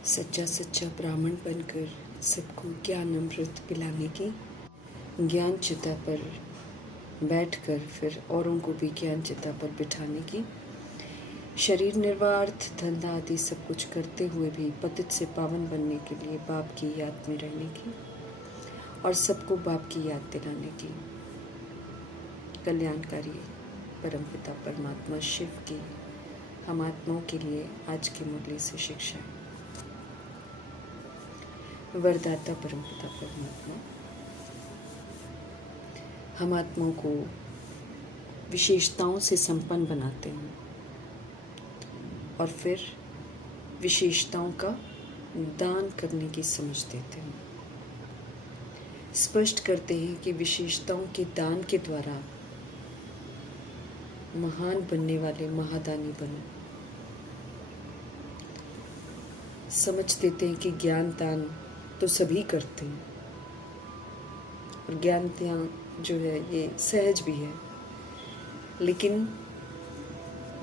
सच्चा सच्चा ब्राह्मण बनकर सबको ज्ञान अमृत पिलाने की, ज्ञान चिता पर बैठकर फिर औरों को भी ज्ञान चिता पर बिठाने की, शरीर निर्वार्थ धंधा आदि सब कुछ करते हुए भी पतित से पावन बनने के लिए बाप की याद में रहने की और सबको बाप की याद दिलाने की, कल्याणकारी परमपिता परमात्मा शिव की हम आत्माओं के लिए आज की मुरली से शिक्षा है। वरदाता परमपिता परमात्मा हम आत्माओं को विशेषताओं से संपन्न बनाते हैं और फिर विशेषताओं का दान करने की समझ देते हैं। स्पष्ट करते हैं कि विशेषताओं के दान के द्वारा महान बनने वाले महादानी बनो। समझ देते हैं कि ज्ञान दान तो सभी करते हैं और ज्ञान दान जो है ये सहज भी है, लेकिन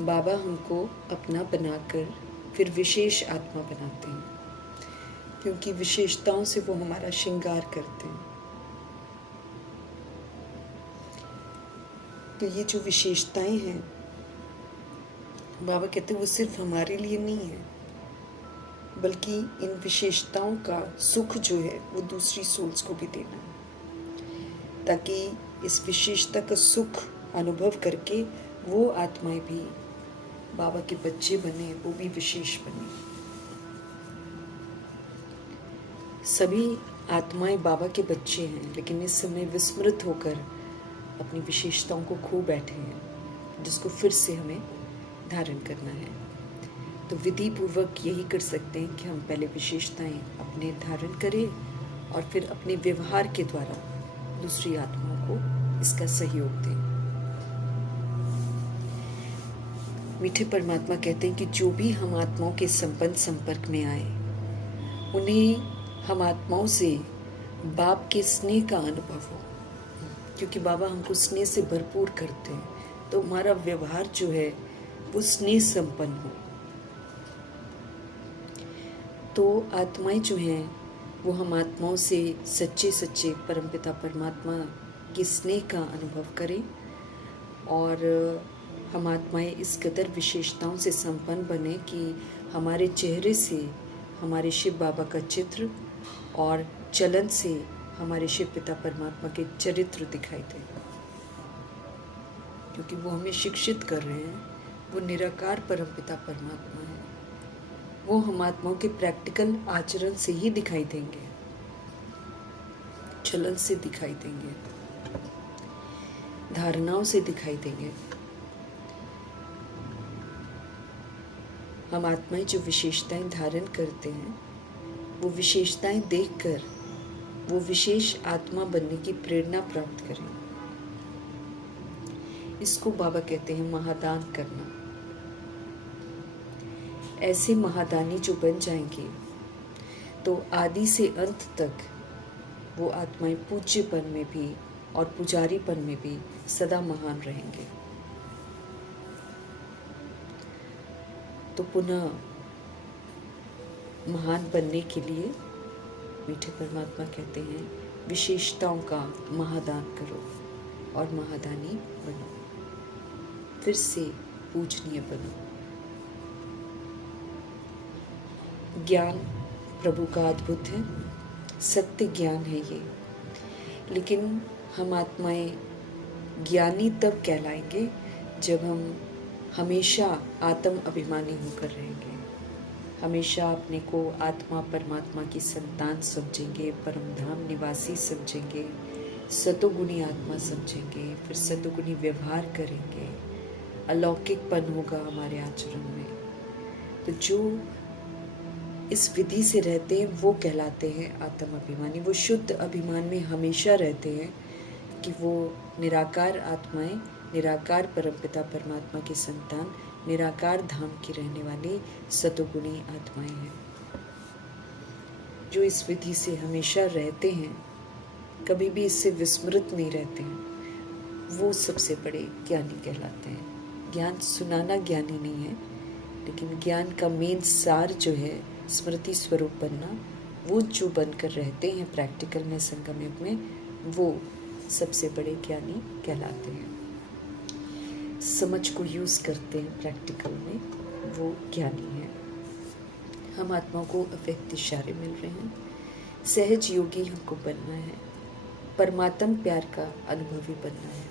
बाबा हमको अपना बनाकर फिर विशेष आत्मा बनाते हैं, क्योंकि विशेषताओं से वो हमारा श्रृंगार करते हैं। तो ये जो विशेषताएं हैं, बाबा कहते हैं वो सिर्फ हमारे लिए नहीं है, बल्कि इन विशेषताओं का सुख जो है वो दूसरी सोल्स को भी देना है, ताकि इस विशेषता का सुख अनुभव करके वो आत्माएं भी बाबा के बच्चे बने, वो भी विशेष बने। सभी आत्माएं बाबा के बच्चे हैं, लेकिन इस समय विस्मृत होकर अपनी विशेषताओं को खो बैठे हैं, जिसको फिर से हमें धारण करना है। तो विधि पूर्वक यही कर सकते हैं कि हम पहले विशेषताएं अपने धारण करें और फिर अपने व्यवहार के द्वारा दूसरी आत्माओं को इसका सहयोग दें। मीठे परमात्मा कहते हैं कि जो भी हम आत्माओं के संपर्क में आए, उन्हें हम आत्माओं से बाप के स्नेह का अनुभव हो, क्योंकि बाबा हमको स्नेह से भरपूर करते हैं, तो हमारा व्यवहार जो है वो स्नेह संपन्न हो। तो आत्माएं जो हैं वो हम आत्माओं से सच्चे सच्चे परमपिता परमात्मा के स्नेह का अनुभव करें और हम आत्माएं इस कदर विशेषताओं से संपन्न बने कि हमारे चेहरे से हमारे शिव बाबा का चित्र और चलन से हमारे शिव पिता परमात्मा के चरित्र दिखाई दे, क्योंकि वो हमें शिक्षित कर रहे हैं। वो निराकार परमपिता परमात्मा है, वो हम आत्माओं के प्रैक्टिकल आचरण से ही दिखाई देंगे, चलन से दिखाई देंगे, धारणाओं से दिखाई देंगे। हम आत्माएं जो विशेषताएं धारण करते हैं, वो विशेषताएं देखकर वो विशेष आत्मा बनने की प्रेरणा प्राप्त करें। इसको बाबा कहते हैं महादान करना। ऐसे महादानी जो बन जाएंगे तो आदि से अंत तक वो आत्माएं पूज्यपन में भी और पुजारीपन में भी सदा महान रहेंगे। तो पुनः महान बनने के लिए मीठे परमात्मा कहते हैं विशेषताओं का महादान करो और महादानी बनो, फिर से पूजनीय बनो। ज्ञान प्रभु का अद्भुत है, सत्य ज्ञान है ये, लेकिन हम आत्माएं ज्ञानी तब कहलाएंगे जब हम हमेशा आत्म अभिमानी होकर रहेंगे, हमेशा अपने को आत्मा परमात्मा की संतान समझेंगे, परमधाम निवासी समझेंगे, सतोगुणी आत्मा समझेंगे, फिर सतोगुणी व्यवहार करेंगे, अलौकिकपन होगा हमारे आचरण में। तो जो इस विधि से रहते हैं वो कहलाते हैं आत्म अभिमानी। वो शुद्ध अभिमान में हमेशा रहते हैं कि वो निराकार आत्माएं, निराकार परमपिता परमात्मा की संतान, निराकार धाम की रहने वाली सतोगुणी आत्माएं हैं। जो इस विधि से हमेशा रहते हैं, कभी भी इससे विस्मृत नहीं रहते हैं, वो सबसे बड़े ज्ञानी कहलाते हैं। ज्ञान सुनाना ज्ञानी नहीं है, लेकिन ज्ञान का मेन सार जो है स्मृति स्वरूप बनना, वो जो बनकर रहते हैं प्रैक्टिकल में संगम युग में, वो सबसे बड़े ज्ञानी कहलाते हैं। समझ को यूज़ करते हैं प्रैक्टिकल में, वो ज्ञानी हैं। हम आत्माओं को अव्यक्त इशारे मिल रहे हैं। सहज योगी हमको बनना है, परमात्म प्यार का अनुभवी बनना है,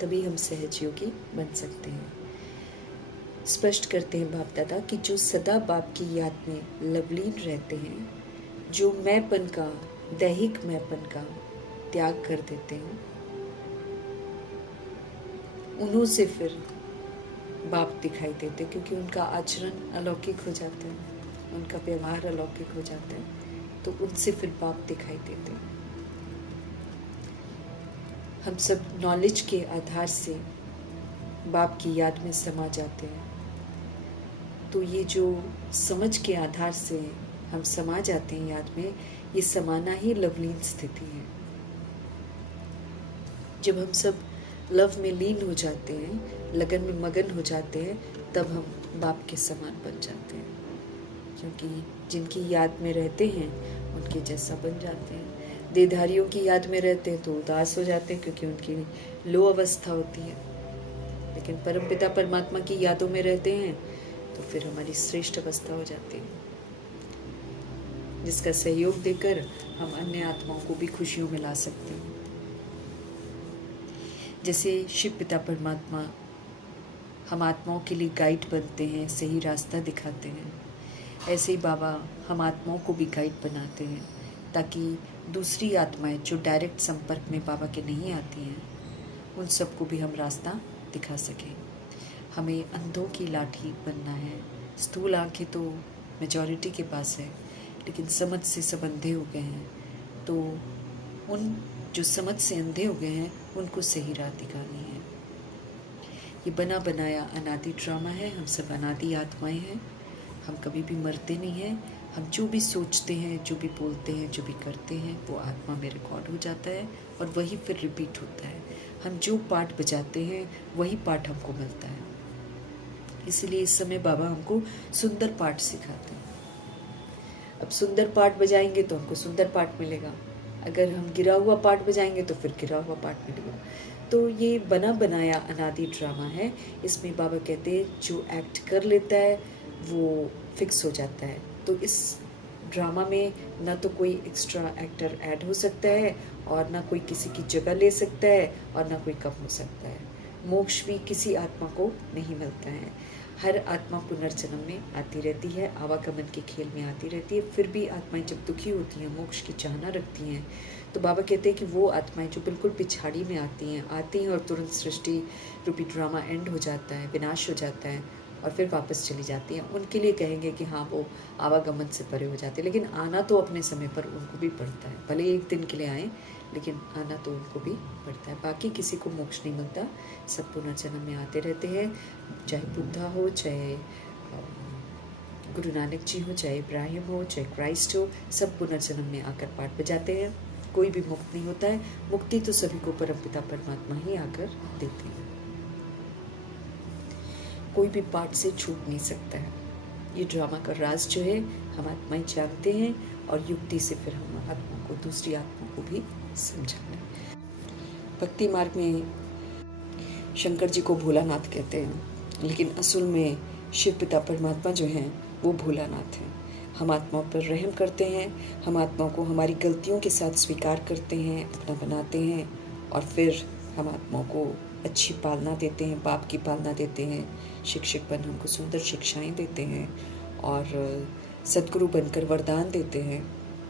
तभी हम सहज योगी बन सकते हैं। स्पष्ट करते हैं बाप दादा कि जो सदा बाप की याद में लवलीन रहते हैं, जो मैंपन का, दैहिक मैंपन का त्याग कर देते हैं, उन्हों से फिर बाप दिखाई देते, क्योंकि उनका आचरण अलौकिक हो जाता है, उनका व्यवहार अलौकिक हो जाता है, तो उनसे फिर बाप दिखाई देते हैं। हम सब नॉलेज के आधार से बाप की याद में समा जाते हैं। तो ये जो समझ के आधार से हम समा जाते हैं याद में, ये समाना ही लवलीन स्थिति है। जब हम सब लव में लीन हो जाते हैं, लगन में मगन हो जाते हैं, तब हम बाप के समान बन जाते हैं, क्योंकि जिनकी याद में रहते हैं उनके जैसा बन जाते हैं। देहधारियों की याद में रहते हैं तो उदास हो जाते हैं, क्योंकि उनकी लो अवस्था होती है। लेकिन परमपिता परमात्मा की यादों में रहते हैं तो फिर हमारी श्रेष्ठ अवस्था हो जाती है, जिसका सहयोग देकर हम अन्य आत्माओं को भी खुशियों में ला सकते हैं। जैसे शिव पिता परमात्मा हम आत्माओं के लिए गाइड बनते हैं, सही रास्ता दिखाते हैं, ऐसे ही बाबा हम आत्माओं को भी गाइड बनाते हैं, ताकि दूसरी आत्माएं जो डायरेक्ट संपर्क में बाबा के नहीं आती हैं, उन सबको भी हम रास्ता दिखा सकें। हमें अंधों की लाठी बनना है। स्थूल आंखें तो मेजॉरिटी के पास है, लेकिन समझ से सब अंधे हो गए हैं। तो उन जो समझ से अंधे हो गए हैं, उनको सही राह दिखानी है। ये बना बनाया अनादि ड्रामा है। हम सब अनादि आत्माएं हैं। हम कभी भी मरते नहीं हैं। हम जो भी सोचते हैं, जो भी बोलते हैं, जो भी करते हैं, वो आत्मा में रिकॉर्ड हो जाता है और वही फिर रिपीट होता है। हम जो पाठ बजाते हैं वही पाठ हमको मिलता है। इसलिए इस समय बाबा हमको सुंदर पाठ सिखाते हैं। अब सुंदर पाठ बजाएंगे तो हमको सुंदर पाठ मिलेगा, अगर हम गिरा हुआ पाठ बजाएंगे तो फिर गिरा हुआ पाठ मिलेगा। तो ये बना बनाया अनादि ड्रामा है। इसमें बाबा कहते हैं जो एक्ट कर लेता है वो फिक्स हो जाता है। तो इस ड्रामा में ना तो कोई एक्स्ट्रा एक्टर ऐड हो सकता है, और ना कोई किसी की जगह ले सकता है, और ना कोई कम हो सकता है। मोक्ष भी किसी आत्मा को नहीं मिलता है। हर आत्मा पुनर्जन्म में आती रहती है, आवागमन के खेल में आती रहती है। फिर भी आत्माएं जब दुखी होती हैं, मोक्ष की चाहना रखती हैं, तो बाबा कहते हैं कि वो आत्माएं जो बिल्कुल पिछाड़ी में आती हैं और तुरंत सृष्टि रूपी ड्रामा एंड हो जाता है, विनाश हो जाता है, और फिर वापस चली जाती हैं। उनके लिए कहेंगे कि हाँ, वो आवागमन से परे हो जाते हैं, लेकिन आना तो अपने समय पर उनको भी पड़ता है। भले एक दिन के लिए आए, लेकिन आना तो उनको भी पड़ता है। बाकी किसी को मोक्ष नहीं मिलता। सब पुनर्जन्म में आते रहते हैं, चाहे बुद्धा हो, चाहे गुरु नानक जी हो, चाहे इब्राहिम हो, चाहे क्राइस्ट हो, सब पुनर्जन्म में आकर पाठ बजाते हैं। कोई भी मुक्त नहीं होता है। मुक्ति तो सभी को परमपिता परमात्मा ही आकर देते हैं। कोई भी पाठ से छूट नहीं सकता है। ये ड्रामा का राज जो है हम आत्माएं जानते हैं, और युक्ति से फिर हम आत्मा को, दूसरी आत्मा को भी समझाना है। भक्ति मार्ग में शंकर जी को भोलानाथ कहते हैं, लेकिन असल में शिव पिता परमात्मा जो हैं वो भोलानाथ हैं। हम आत्माओं पर रहम करते हैं। हम आत्माओं को हमारी गलतियों के साथ स्वीकार करते हैं, अपना बनाते हैं, और फिर हम आत्माओं को अच्छी पालना देते हैं, बाप की पालना देते हैं। शिक्षक बन हमको सुंदर शिक्षाएं देते हैं, और सद्गुरु बनकर वरदान देते हैं,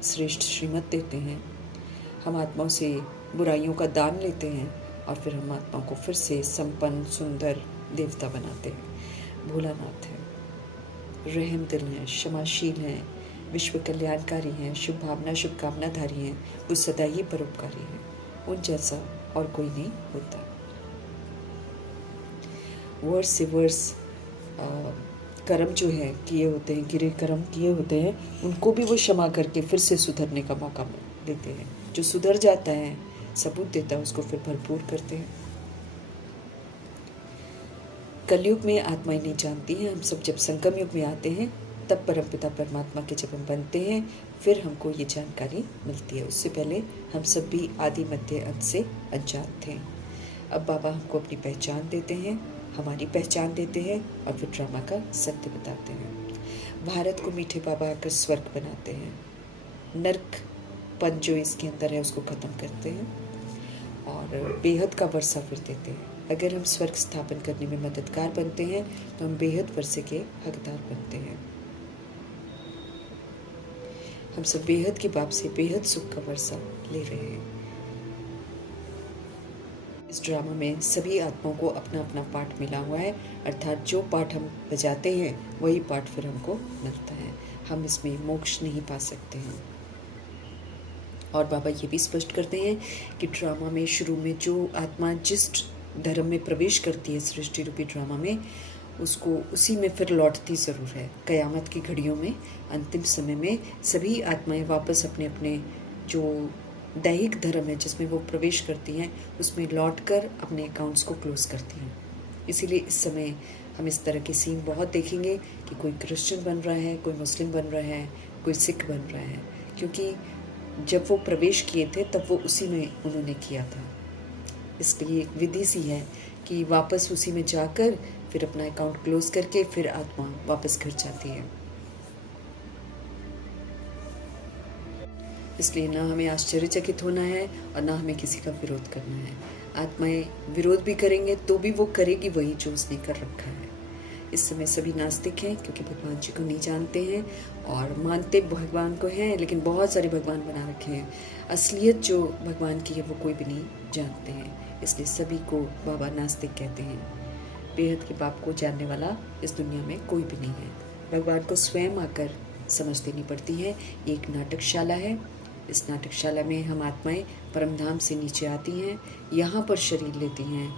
श्रेष्ठ श्रीमत देते हैं। हम आत्माओं से बुराइयों का दान लेते हैं, और फिर हम आत्माओं को फिर से संपन्न सुंदर देवता बनाते हैं। भोलानाथ है, रहम दिल हैं, क्षमाशील हैं, विश्व कल्याणकारी हैं, शुभ भावना शुभकामनाधारी हैं। वो सदा ही परोपकारी हैं। उन जैसा और कोई नहीं होता। वर्ष से वर्ष कर्म जो है किए होते हैं, गिरे कर्म किए होते हैं, उनको भी वो क्षमा करके फिर से सुधरने का मौका देते हैं। जो सुधर जाता है, सबूत देता है, उसको फिर भरपूर करते हैं। कलयुग में आत्माएं नहीं जानती हैं। हम सब जब संगम युग में आते हैं तब परमपिता परमात्मा के जब हम बनते हैं फिर हमको ये जानकारी मिलती है। उससे पहले हम सब भी आदि मध्य अंत से अनजान थे। अब बाबा हमको अपनी पहचान देते हैं, हमारी पहचान देते हैं और फिर ड्रामा का सत्य बताते हैं। भारत को मीठे बाबा आकर स्वर्ग बनाते हैं, नर्क पन जो इसके अंदर है उसको ख़त्म करते हैं और बेहद का वर्षा फिर देते हैं। अगर हम स्वर्ग स्थापन करने में मददगार बनते हैं तो हम बेहद वर्षे के हकदार बनते हैं। हम सब बेहद के बाप से बेहद सुख का वर्षा ले रहे हैं। इस ड्रामा में सभी आत्माओं को अपना अपना पार्ट मिला हुआ है, अर्थात जो पार्ट हम बजाते हैं वही पार्ट फिर हमको मिलता है। हम इसमें मोक्ष नहीं पा सकते हैं। और बाबा ये भी स्पष्ट करते हैं कि ड्रामा में शुरू में जो आत्मा जिस धर्म में प्रवेश करती है सृष्टि रूपी ड्रामा में, उसको उसी में फिर लौटती ज़रूर है। क़यामत की घड़ियों में, अंतिम समय में सभी आत्माएं वापस अपने अपने जो दैहिक धर्म है जिसमें वो प्रवेश करती हैं उसमें लौटकर अपने अकाउंट्स को क्लोज़ करती हैं। इसीलिए इस समय हम इस तरह के सीन बहुत देखेंगे कि कोई क्रिश्चियन बन रहा है, कोई मुस्लिम बन रहा है, कोई सिख बन रहा है, क्योंकि जब वो प्रवेश किए थे तब वो उसी में उन्होंने किया था। इसलिए एक विधि सी है कि वापस उसी में जाकर फिर अपना अकाउंट क्लोज करके फिर आत्मा वापस घर जाती है। इसलिए ना हमें आश्चर्यचकित होना है और ना हमें किसी का विरोध करना है। आत्माएं विरोध भी करेंगे तो भी वो करेगी वही जो उसने कर रखा है। इस समय सभी नास्तिक हैं क्योंकि भगवान जी को नहीं जानते हैं और मानते भगवान को हैं, लेकिन बहुत सारे भगवान बना रखे हैं। असलियत जो भगवान की है वो कोई भी नहीं जानते हैं, इसलिए सभी को बाबा नास्तिक कहते हैं। बेहद के बाप को जानने वाला इस दुनिया में कोई भी नहीं है। भगवान को स्वयं आकर समझ देनी पड़ती है। ये एक नाटकशाला है। इस नाटकशाला में हम आत्माएं परमधाम से नीचे आती हैं, यहाँ पर शरीर लेती हैं।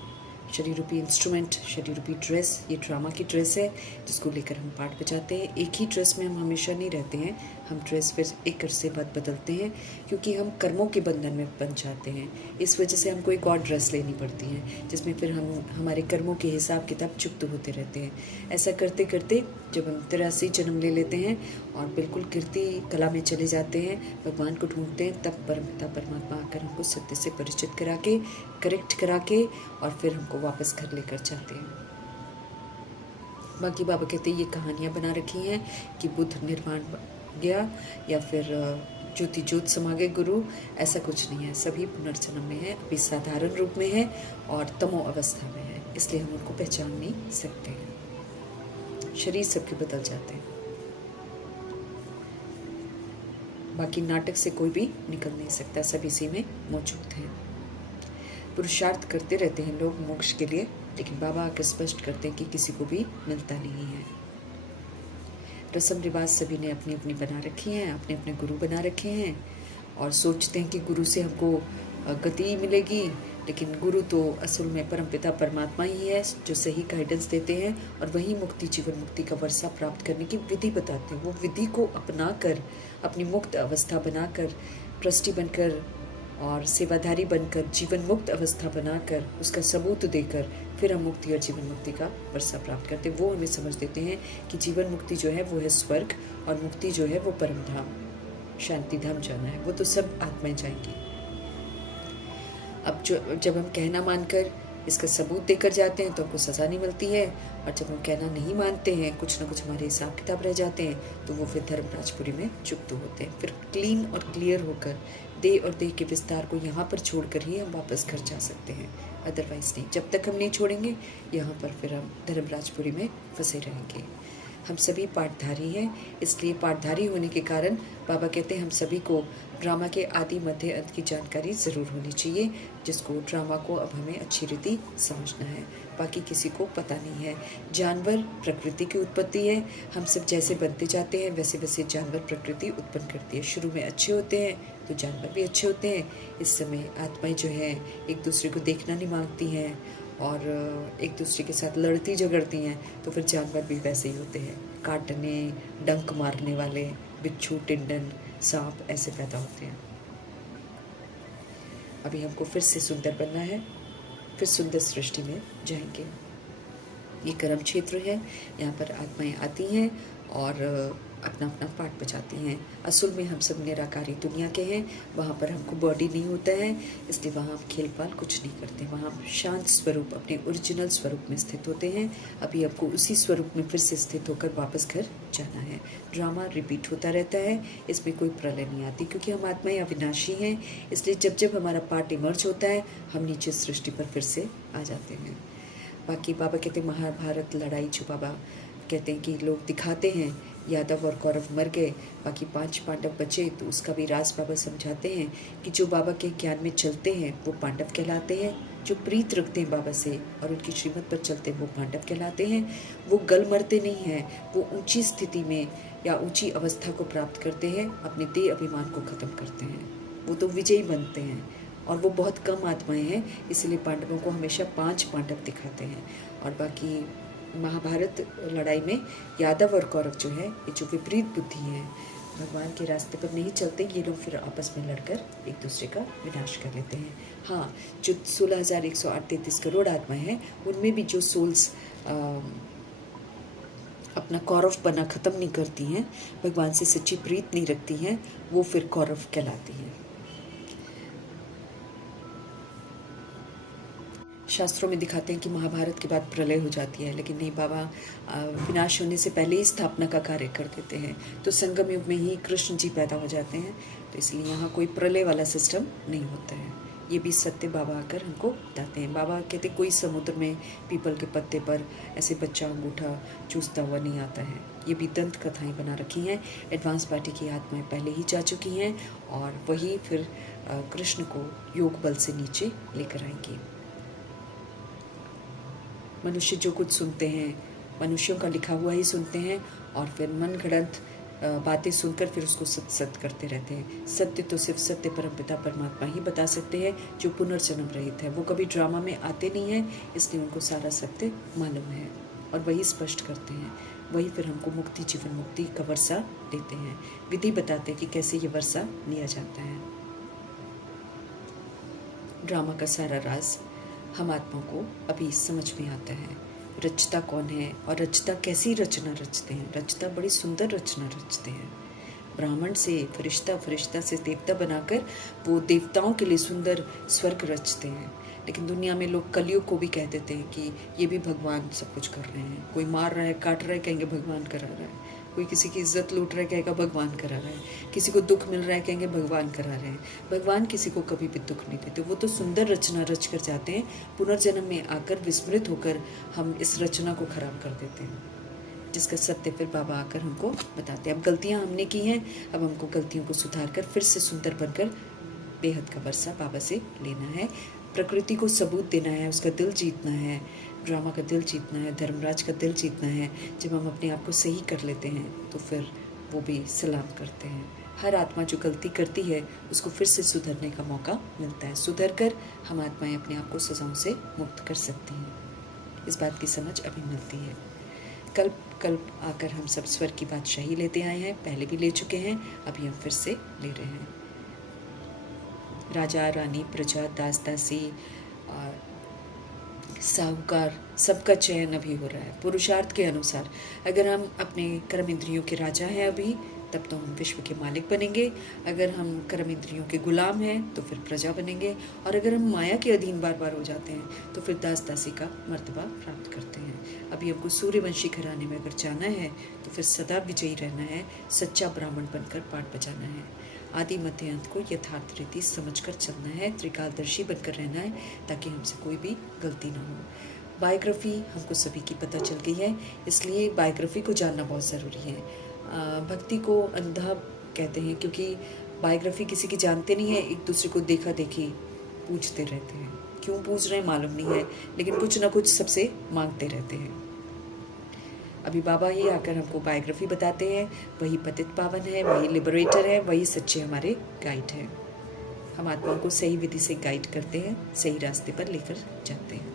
शरीर रूपी इंस्ट्रूमेंट, शरीर रूपी ड्रेस, ये ड्रामा की ड्रेस है जिसको लेकर हम पाठ बजाते हैं। एक ही ड्रेस में हम हमेशा नहीं रहते हैं, हम ड्रेस फिर एक से बाद बदलते हैं क्योंकि हम कर्मों के बंधन में बन जाते हैं। इस वजह से हमको एक और ड्रेस लेनी पड़ती है जिसमें फिर हम हमारे कर्मों के हिसाब किताब चुप्त होते रहते हैं। ऐसा करते करते जब हम 83 जन्म ले लेते हैं और बिल्कुल कीर्ति कला में चले जाते हैं, भगवान को ढूंढते हैं, तब परमपिता परमात्मा आकर हमको सत्य से परिचित करा के, करेक्ट करा के और फिर हमको वापस घर लेकर जाते हैं। बाकी बाबा कहते हैं ये कहानियाँ बना रखी हैं कि बुद्ध निर्वाण गया या फिर ज्योति ज्योत समा गए गुरु, ऐसा कुछ नहीं है। सभी पुनर्जन्म में है, अभी साधारण रूप में है और तमो अवस्था में है, इसलिए हम उनको पहचान नहीं सकते हैं। शरीर सबके बदल जाते हैं। बाकी नाटक से कोई भी निकल नहीं सकता, सब इसी में मौजूद हैं। पुरुषार्थ करते रहते हैं लोग मोक्ष के लिए, लेकिन बाबा आकर स्पष्ट करते हैं कि किसी को भी मिलता नहीं है। रस्म रिवाज सभी ने अपनी अपनी बना रखी हैं, अपने अपने गुरु बना रखे हैं और सोचते हैं कि गुरु से हमको गति मिलेगी, लेकिन गुरु तो असल में परमपिता परमात्मा ही है जो सही गाइडेंस देते हैं और वही मुक्ति, जीवन मुक्ति का वर्षा प्राप्त करने की विधि बताते हैं। वो विधि को अपनाकर, अपनी मुक्त अवस्था बनाकर, ट्रस्टी बनकर और सेवाधारी बनकर, जीवन मुक्त अवस्था बनाकर, उसका सबूत देकर फिर हम मुक्ति और जीवन मुक्ति का वर्षा प्राप्त करते हैं। वो हमें समझ देते हैं कि जीवन मुक्ति जो है वो है स्वर्ग और मुक्ति जो है वो परम धाम, शांति धाम जाना है। वो तो सब आत्माएं जाएंगी। अब जब हम कहना मानकर इसका सबूत देकर जाते हैं तो हमको सज़ा नहीं मिलती है, और जब हम कहना नहीं मानते हैं, कुछ ना कुछ हमारे हिसाब किताब रह जाते हैं, तो वो फिर धर्मराजपुरी में चुप्त होते हैं। फिर क्लीन और क्लियर होकर देह और देह के विस्तार को यहाँ पर छोड़कर ही हम वापस घर जा सकते हैं, अदरवाइज़ नहीं। जब तक हम नहीं छोड़ेंगे यहाँ पर फिर हम धर्मराजपुरी में फंसे रहेंगे। हम सभी पाठधारी हैं, इसलिए पाठधारी होने के कारण बाबा कहते हैं हम सभी को ड्रामा के आदि मध्य अंत की जानकारी ज़रूर होनी चाहिए, जिसको ड्रामा को अब हमें अच्छी रीति समझना है। बाकी किसी को पता नहीं है। जानवर प्रकृति की उत्पत्ति है, हम सब जैसे बनते जाते हैं वैसे वैसे जानवर प्रकृति उत्पन्न करती है। शुरू में अच्छे होते हैं तो जानवर भी अच्छे होते हैं। इस समय आत्माएं जो हैं एक दूसरे को देखना नहीं मांगती हैं और एक दूसरे के साथ लड़ती झगड़ती हैं, तो फिर जानवर भी वैसे ही होते हैं। काटने, डंक मारने वाले बिच्छू, टिंडन, सांप ऐसे पैदा होते हैं। अभी हमको फिर से सुंदर बनना है, फिर सुंदर सृष्टि में जाएंगे। ये कर्म क्षेत्र है, यहाँ पर आत्माएं आती हैं और अपना अपना पार्ट बजाती हैं। असल में हम सब निराकारी दुनिया के हैं, वहाँ पर हमको बॉडी नहीं होता है, इसलिए वहाँ हम खेल पाल कुछ नहीं करते। वहाँ हम शांत स्वरूप अपने ओरिजिनल स्वरूप में स्थित होते हैं। अभी आपको उसी स्वरूप में फिर से स्थित होकर वापस घर जाना है। ड्रामा रिपीट होता रहता है, इसमें कोई प्रलय नहीं आती, क्योंकि हम आत्माएं अविनाशी हैं। इसलिए जब जब हमारा पार्ट इमर्ज होता है, हम नीचे सृष्टि पर फिर से आ जाते हैं। बाकी बाबा कहते हैं महाभारत लड़ाई जो बाबा कहते हैं कि लोग दिखाते हैं यादव और कौरव मर गए, बाकी 5 पांडव बचे, तो उसका भी राज बाबा समझाते हैं कि जो बाबा के ज्ञान में चलते हैं वो पांडव कहलाते हैं, जो प्रीत रखते हैं बाबा से और उनकी श्रीमत पर चलते हैं वो पांडव कहलाते हैं। वो गल मरते नहीं हैं, वो ऊंची स्थिति में या ऊंची अवस्था को प्राप्त करते हैं, अपने देह अभिमान को ख़त्म करते हैं, वो तो विजयी बनते हैं। और वो बहुत कम आत्माएं हैं, इसलिए पांडवों को हमेशा 5 पांडव दिखाते हैं। और बाकी महाभारत लड़ाई में यादव और कौरव जो है, ये जो विपरीत बुद्धि है, भगवान के रास्ते पर नहीं चलते, ये लोग फिर आपस में लड़कर एक दूसरे का विनाश कर लेते हैं। हाँ, जो 16,133 करोड़ आत्माएं हैं, उनमें भी जो सोल्स अपना कौरव पना ख़त्म नहीं करती हैं, भगवान से सच्ची प्रीत नहीं रखती हैं, वो फिर कौरव कहलाती हैं। शास्त्रों में दिखाते हैं कि महाभारत के बाद प्रलय हो जाती है, लेकिन नहीं, बाबा विनाश होने से पहले ही स्थापना का कार्य कर देते हैं। तो संगम युग में ही कृष्ण जी पैदा हो जाते हैं, तो इसलिए यहाँ कोई प्रलय वाला सिस्टम नहीं होता है। ये भी सत्य बाबा आकर हमको बताते हैं। बाबा कहते कोई समुद्र में पीपल के पत्ते पर ऐसे बच्चा अंगूठा चूसता हुआ नहीं आता है। ये भी दंत कथाएँ बना रखी हैं। एडवांस पार्टी की आत्माएँ पहले ही जा चुकी हैं और वही फिर कृष्ण को योग बल से नीचे लेकर आएंगी। मनुष्य जो कुछ सुनते हैं, मनुष्यों का लिखा हुआ ही सुनते हैं और फिर मन गढ़ंत बातें सुनकर फिर उसको सत्य करते रहते हैं। सत्य तो सिर्फ सत्य परमपिता परमात्मा ही बता सकते हैं, जो पुनर्जन्म रहित है। वो कभी ड्रामा में आते नहीं हैं, इसलिए उनको सारा सत्य मालूम है और वही स्पष्ट करते हैं। वही फिर हमको मुक्ति, जीवन मुक्ति का वर्षा देते हैं, विधि बताते हैं कि कैसे ये वर्षा लिया जाता है। ड्रामा का सारा राज हम आत्माओं को अभी समझ में आता है। रचता कौन है और रचता कैसी रचना रचते हैं। रचता बड़ी सुंदर रचना रचते हैं। ब्राह्मण से फरिश्ता, फरिश्ता से देवता बनाकर वो देवताओं के लिए सुंदर स्वर्ग रचते हैं। लेकिन दुनिया में लोग कलयुग को भी कह देते हैं कि ये भी भगवान सब कुछ कर रहे हैं। कोई मार रहा है, काट रहा है, कहेंगे भगवान करा रहा है। कोई किसी की इज्जत लूट रहा है, कहेगा भगवान करा रहा है। किसी को दुख मिल रहा है, कहेंगे भगवान करा रहे हैं। भगवान किसी को कभी भी दुख नहीं देते। वो तो सुंदर रचना रच कर जाते हैं। पुनर्जन्म में आकर विस्मृत होकर हम इस रचना को खराब कर देते हैं, जिसका सत्य फिर बाबा आकर हमको बताते हैं। अब गलतियाँ हमने की हैं, अब हमको गलतियों को सुधार कर फिर से सुंदर बनकर बेहद का वर्षा बाबा से लेना है। प्रकृति को सबूत देना है, उसका दिल जीतना है, ड्रामा का दिल जीतना है, धर्मराज का दिल जीतना है। जब हम अपने आप को सही कर लेते हैं तो फिर वो भी सलाम करते हैं। हर आत्मा जो गलती करती है उसको फिर से सुधरने का मौका मिलता है। सुधर कर हम आत्माएं अपने आप को सजाओं से मुक्त कर सकती हैं। इस बात की समझ अभी मिलती है। कल्प कल्प आकर हम सब स्वर की बादशाही लेते आए हैं, पहले भी ले चुके हैं, अभी हम फिर से ले रहे हैं। राजा, रानी, प्रजा, दास, दासी, साहूकार, सबका चयन अभी हो रहा है पुरुषार्थ के अनुसार। अगर हम अपने कर्म इंद्रियों के राजा हैं अभी, तब तो हम विश्व के मालिक बनेंगे। अगर हम कर्म इंद्रियों के गुलाम हैं तो फिर प्रजा बनेंगे। और अगर हम माया के अधीन बार बार हो जाते हैं तो फिर दास दासी का मर्तबा प्राप्त करते हैं। अभी हमको सूर्यवंशी घराने में अगर जाना है तो फिर सदा विजयी रहना है, सच्चा ब्राह्मण बनकर पाठ बजाना है, आदि मध्य अंत को यथार्थ रीति समझकर चलना है, त्रिकालदर्शी बनकर रहना है, ताकि हमसे कोई भी गलती ना हो। बायोग्राफी हमको सभी की पता चल गई है, इसलिए बायोग्राफी को जानना बहुत ज़रूरी है। भक्ति को अंधा कहते हैं, क्योंकि बायोग्राफी किसी की जानते नहीं है, एक दूसरे को देखा देखी पूछते रहते हैं। क्यों पूछ रहे हैं मालूम नहीं है, लेकिन कुछ ना कुछ सबसे मांगते रहते हैं। अभी बाबा ही आकर हमको बायोग्राफी बताते हैं। वही पतित पावन है, वही लिबरेटर है, वही सच्चे हमारे गाइड हैं। हम आत्माओं को सही विधि से गाइड करते हैं, सही रास्ते पर लेकर जाते हैं।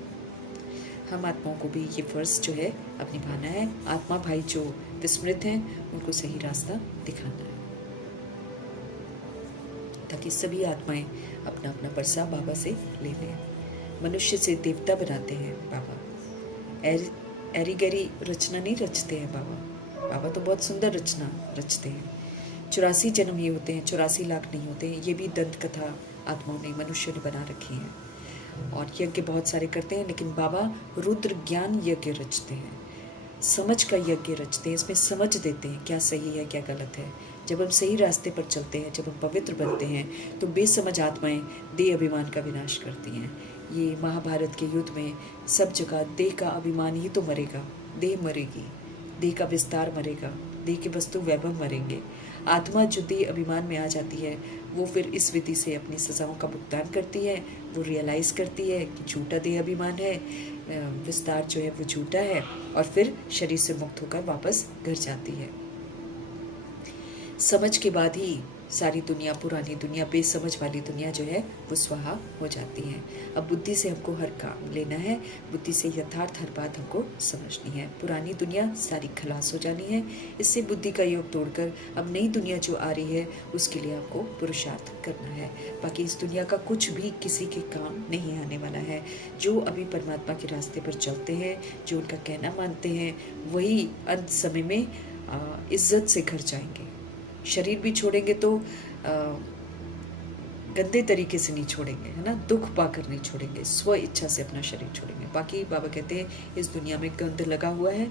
हम आत्माओं को भी ये फर्ज जो है अब निभाना है। आत्मा भाई जो विस्मृत हैं उनको सही रास्ता दिखाना है, ताकि सभी आत्माएं अपना अपना वर्षा बाबा से ले लें। मनुष्य से देवता बनाते हैं बाबा, एरी गैरी रचना नहीं रचते हैं बाबा। बाबा तो बहुत सुंदर रचना रचते हैं। 84 जन्म ये होते हैं, 84 लाख नहीं होते हैं। ये भी दंत कथा आत्माओं ने, मनुष्य ने बना रखी है। और यज्ञ बहुत सारे करते हैं, लेकिन बाबा रुद्र ज्ञान यज्ञ रचते हैं, समझ का यज्ञ रचते हैं। इसमें समझ देते हैं क्या सही है क्या गलत है। जब हम सही रास्ते पर चलते हैं, जब हम पवित्र बनते हैं, तो बेसमझ आत्माएं देह अभिमान का विनाश करती हैं। ये महाभारत के युद्ध में सब जगह देह का अभिमान ही तो मरेगा, देह मरेगी, देह का विस्तार मरेगा, देह के वस्तु वैभव मरेंगे। आत्मा जो देह अभिमान में आ जाती है, वो फिर इस विधि से अपनी सजाओं का भुगतान करती है। वो रियलाइज़ करती है कि झूठा देह अभिमान है, विस्तार जो है वो झूठा है, और फिर शरीर से मुक्त होकर वापस घर जाती है। समझ के बाद ही सारी दुनिया, पुरानी दुनिया, बेसमझ वाली दुनिया जो है वो स्वाहा हो जाती है। अब बुद्धि से हमको हर काम लेना है, बुद्धि से यथार्थ हर बात हमको समझनी है। पुरानी दुनिया सारी खलास हो जानी है। इससे बुद्धि का योग तोड़कर अब नई दुनिया जो आ रही है उसके लिए आपको पुरुषार्थ करना है। बाकी इस दुनिया का कुछ भी किसी के काम नहीं आने वाला है। जो अभी परमात्मा के रास्ते पर चलते हैं, जो उनका कहना मानते हैं, वही अंत समय में इज्जत से घर जाएंगे। शरीर भी छोड़ेंगे तो गंदे तरीके से नहीं छोड़ेंगे, है ना, दुख पाकर नहीं छोड़ेंगे, स्व इच्छा से अपना शरीर छोड़ेंगे। बाकी बाबा कहते हैं इस दुनिया में गंद लगा हुआ है,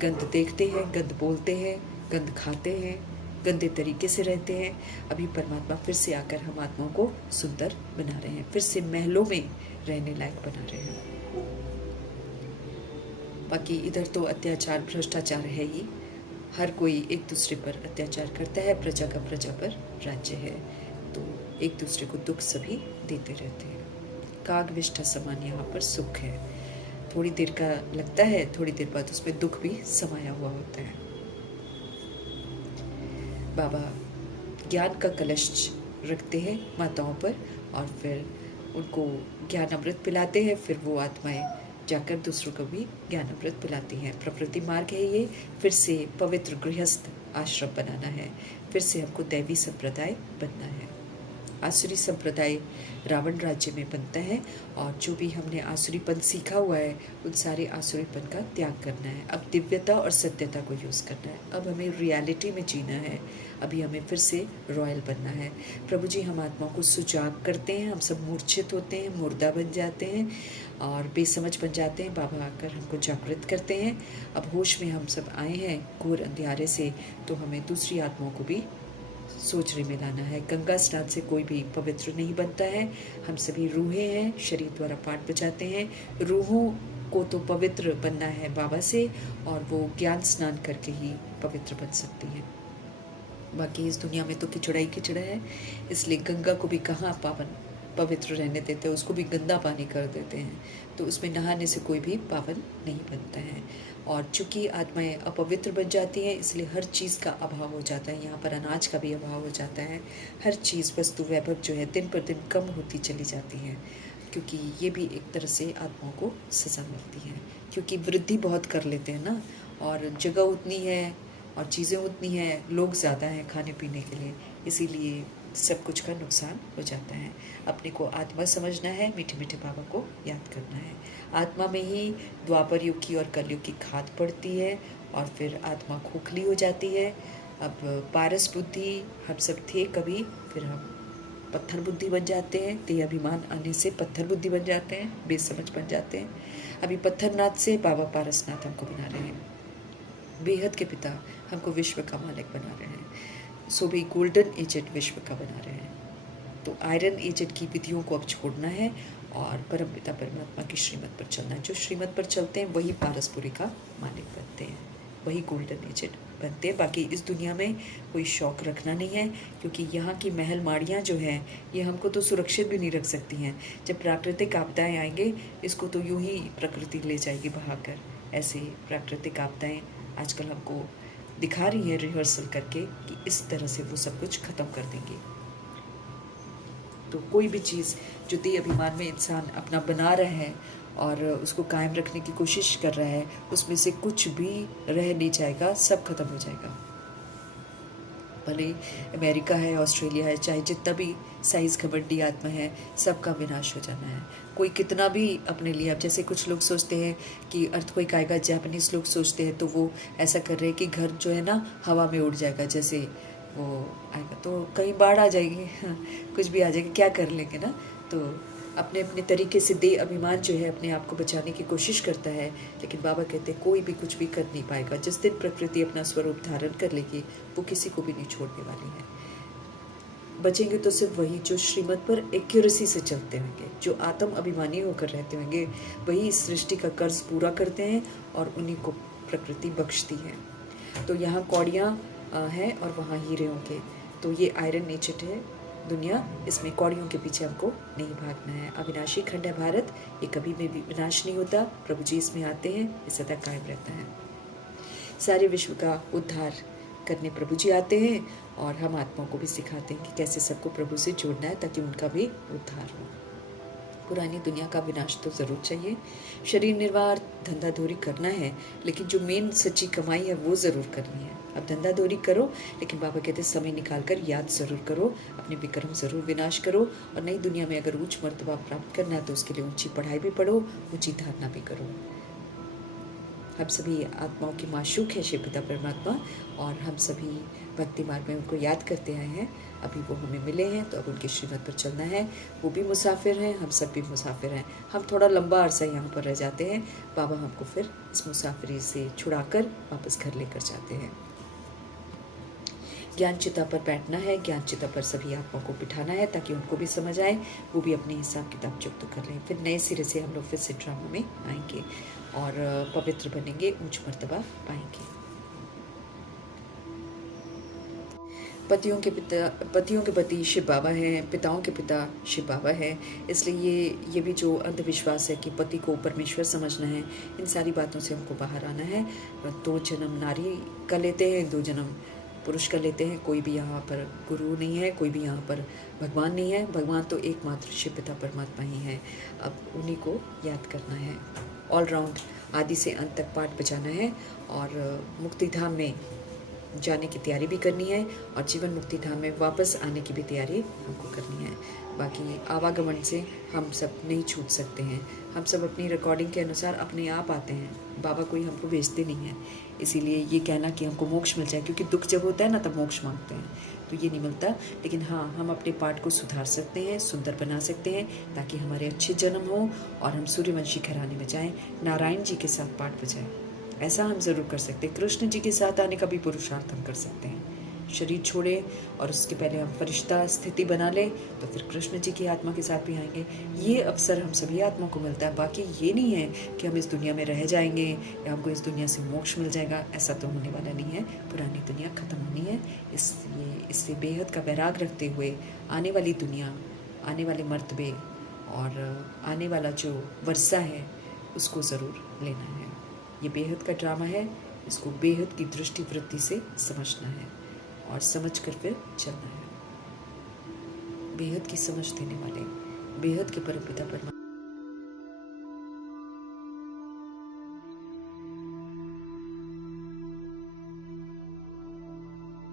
गंद देखते हैं, गंद बोलते हैं, गंद खाते हैं, गंदे तरीके से रहते हैं। अभी परमात्मा फिर से आकर हम आत्माओं को सुंदर बना रहे हैं, फिर से महलों में रहने लायक बना रहे हैं। बाकी इधर तो अत्याचार भ्रष्टाचार है ही, हर कोई एक दूसरे पर अत्याचार करता है। प्रजा का प्रजा पर राज्य है, तो एक दूसरे को दुख सभी देते रहते हैं। काग विष्ठा समान यहाँ पर सुख है। थोड़ी देर का लगता है, थोड़ी देर बाद उसमें दुख भी समाया हुआ होता है। बाबा ज्ञान का कलश रखते हैं माताओं पर और फिर उनको ज्ञान अमृत पिलाते हैं। फिर वो आत्माएं जाकर दूसरों को भी ज्ञान अमृत पिलाती हैं। प्रवृत्ति मार्ग है ये। फिर से पवित्र गृहस्थ आश्रम बनाना है, फिर से हमको दैवी संप्रदाय बनना है। आसुरी संप्रदाय रावण राज्य में बनता है, और जो भी हमने आसुरीपन सीखा हुआ है उन सारे आसुरीपन का त्याग करना है। अब दिव्यता और सत्यता को यूज़ करना है। अब हमें रियलिटी में जीना है। अभी हमें फिर से रॉयल बनना है। प्रभु जी हम आत्माओं को सुजाग करते हैं। हम सब मूर्छित होते हैं, मुर्दा बन जाते हैं और बेसमझ बन जाते हैं। बाबा आकर हमको जागृत करते हैं। अब होश में हम सब आए हैं घोर अंधियारे से, तो हमें दूसरी आत्माओं को भी सोचने में लाना है। गंगा स्नान से कोई भी पवित्र नहीं बनता है। हम सभी रूहें हैं, शरीर द्वारा पाठ बजाते हैं। रूहों को तो पवित्र बनना है बाबा से, और वो ज्ञान स्नान करके ही पवित्र बन सकती हैं। बाकी इस दुनिया में तो किचड़ा ही किचड़ा है, इसलिए गंगा को भी कहाँ पावन पवित्र रहने देते हैं, उसको भी गंदा पानी कर देते हैं। तो उसमें नहाने से कोई भी पावन नहीं बनता है। और चूँकि आत्माएं अपवित्र बन जाती हैं, इसलिए हर चीज़ का अभाव हो जाता है। यहाँ पर अनाज का भी अभाव हो जाता है। हर चीज़ वस्तु वैभव जो है दिन पर दिन कम होती चली जाती है, क्योंकि ये भी एक तरह से आत्माओं को सज़ा मिलती है। क्योंकि वृद्धि बहुत कर लेते हैं ना, और जगह उतनी है और चीज़ें उतनी हैं, लोग ज़्यादा हैं खाने पीने के लिए, इसीलिए सब कुछ का नुकसान हो जाता है। अपने को आत्मा समझना है, मीठे मीठे बाबा को याद करना है। आत्मा में ही द्वापर युग की और कलयुग की खाद पड़ती है, और फिर आत्मा खोखली हो जाती है। अब पारस बुद्धि हम सब थे कभी, फिर हम पत्थर बुद्धि बन जाते हैं। देह अभिमान आने से पत्थर बुद्धि बन जाते हैं, बेसमझ बन जाते हैं। अभी पत्थरनाथ से बाबा पारसनाथ हमको बना रहे हैं। बेहद के पिता हमको विश्व का मालिक बना रहे हैं। सो भी गोल्डन एजेंट विश्व का बना रहे हैं। तो आयरन एजेंट की विधियों को अब छोड़ना है और परमपिता परमात्मा की श्रीमत पर चलना है। जो श्रीमत पर चलते हैं वही पारसपुरी का मालिक बनते हैं, वही गोल्डन एजेंट बनते हैं। बाकी इस दुनिया में कोई शौक रखना नहीं है, क्योंकि यहाँ की महल माड़ियाँ जो हैं ये हमको तो सुरक्षित भी नहीं रख सकती हैं। जब प्राकृतिक आपदाएँ आएंगे, इसको तो यूं ही प्रकृति ले जाएगी बहाकर। ऐसे प्राकृतिक आपदाएँ आजकल हमको दिखा रही है रिहर्सल करके कि इस तरह से वो सब कुछ ख़त्म कर देंगे। तो कोई भी चीज़ जो देह अभिमान में इंसान अपना बना रहा है और उसको कायम रखने की कोशिश कर रहा है, उसमें से कुछ भी रह नहीं जाएगा, सब खत्म हो जाएगा। भले अमेरिका है, ऑस्ट्रेलिया है, चाहे जितना भी साइज घमंडी आत्मा है, सबका विनाश हो जाना है। कोई कितना भी अपने लिए, अब जैसे कुछ लोग सोचते हैं कि अर्थक्वेक आएगा, जापानीज लोग सोचते हैं तो वो ऐसा कर रहे हैं कि घर जो है ना हवा में उड़ जाएगा, जैसे वो आएगा तो कहीं बाढ़ आ जाएगी, कुछ भी आ जाएगी, क्या कर लेंगे ना। तो अपने अपने तरीके से दे अभिमान जो है अपने आप को बचाने की कोशिश करता है, लेकिन बाबा कहते हैं कोई भी कुछ भी कर नहीं पाएगा। जिस दिन प्रकृति अपना स्वरूप धारण कर लेगी वो किसी को भी नहीं छोड़ने वाली है। बचेंगे तो सिर्फ वही जो श्रीमत पर एक्यूरेसी से चलते होंगे, जो आत्म अभिमानी होकर रहते होंगे, वही इस सृष्टि का कर्ज पूरा करते हैं और उन्हीं को प्रकृति बख्शती है। तो यहाँ कौड़ियाँ हैं और वहाँ हीरे होंगे। तो ये आयरन नेचर है दुनिया, इसमें कौड़ियों के पीछे हमको नहीं भागना है। अविनाशी खंड है भारत, ये कभी भी विनाश नहीं होता। प्रभु जी इसमें आते हैं, ये सदा कायम रहता है। सारे विश्व का उद्धार करने प्रभु जी आते हैं और हम आत्माओं को भी सिखाते हैं कि कैसे सबको प्रभु से जोड़ना है ताकि उनका भी उद्धार हो। पुरानी दुनिया का विनाश तो ज़रूर चाहिए, शरीर निर्वाह धंधाधोरी करना है, लेकिन जो मेन सच्ची कमाई है वो ज़रूर करनी है। अब धंधाधोरी करो, लेकिन बाबा कहते हैं समय निकाल कर याद ज़रूर करो, अपने विक्रम ज़रूर विनाश करो, और नई दुनिया में अगर उच्च मर्तबा प्राप्त करना है तो उसके लिए ऊंची पढ़ाई भी पढ़ो, ऊंची धारणा भी करो। हम सभी आत्माओं की माशूक है शिव पिता परमात्मा, और हम सभी भक्ति मार्ग में उनको याद करते आए हैं। अभी वो हमें मिले हैं तो अब उनके श्रीमत पर चलना है। वो भी मुसाफिर हैं, हम सब भी मुसाफिर हैं। हम थोड़ा लंबा अरसा यहाँ पर रह जाते हैं, बाबा हमको फिर इस मुसाफिरी से छुड़ाकर वापस घर लेकर जाते हैं। ज्ञान चिता पर बैठना है, ज्ञान चिता पर सभी आत्माओं को बिठाना है ताकि उनको भी समझ आए, वो भी अपने हिसाब किताब चुकत कर लें। फिर नए सिरे से हम लोग फिर से ड्रामा में आएंगे और पवित्र बनेंगे, उच्च मर्तबा पाएंगे। पतियों के पति शिव बाबा हैं, पिताओं के पिता शिव बाबा हैं। इसलिए ये भी जो अंधविश्वास है कि पति को परमेश्वर समझना है, इन सारी बातों से हमको बाहर आना है। 2 जन्म नारी का लेते हैं, 2 जन्म पुरुष का लेते हैं। कोई भी यहाँ पर गुरु नहीं है, कोई भी यहाँ पर भगवान नहीं है। भगवान तो एकमात्र शिव पिता परमात्मा ही है। अब उन्हीं को याद करना है। ऑलराउंड आदि से अंत तक पाठ बजाना है और मुक्ति धाम में जाने की तैयारी भी करनी है और जीवन मुक्ति धाम में वापस आने की भी तैयारी हमको करनी है। बाकी आवागमन से हम सब नहीं छूट सकते हैं। हम सब अपनी रिकॉर्डिंग के अनुसार अपने आप आते हैं, बाबा कोई हमको भेजते नहीं है। इसीलिए ये कहना कि हमको मोक्ष मिल जाए, क्योंकि दुख जब होता है ना तब मोक्ष मांगते हैं, तो ये नहीं मिलता। लेकिन हाँ, हम अपने पाठ को सुधार सकते हैं, सुंदर बना सकते हैं ताकि हमारे अच्छे जन्म हो और हम सूर्यवंशी घराने में जाएँ, नारायण जी के साथ पाठ बजाएँ। ऐसा हम ज़रूर कर सकते हैं। कृष्ण जी के साथ आने का भी पुरुषार्थ हम कर सकते हैं। शरीर छोड़े और उसके पहले हम फरिश्ता स्थिति बना लें तो फिर कृष्ण जी की आत्मा के साथ भी आएंगे। ये अवसर हम सभी आत्मा को मिलता है। बाकी ये नहीं है कि हम इस दुनिया में रह जाएंगे या हमको इस दुनिया से मोक्ष मिल जाएगा, ऐसा तो होने वाला नहीं है। पुरानी दुनिया ख़त्म होनी है। इससे बेहद का वैराग रखते हुए आने वाली दुनिया, आने वाले मर्तबे और आने वाला जो वर्षा है उसको ज़रूर लेना है। ये बेहद का ड्रामा है, इसको बेहद की दृष्टि वृत्ति से समझना है और समझ कर फिर चलना है। बेहद की समझ देने वाले बेहद के परमपिता परमात्मा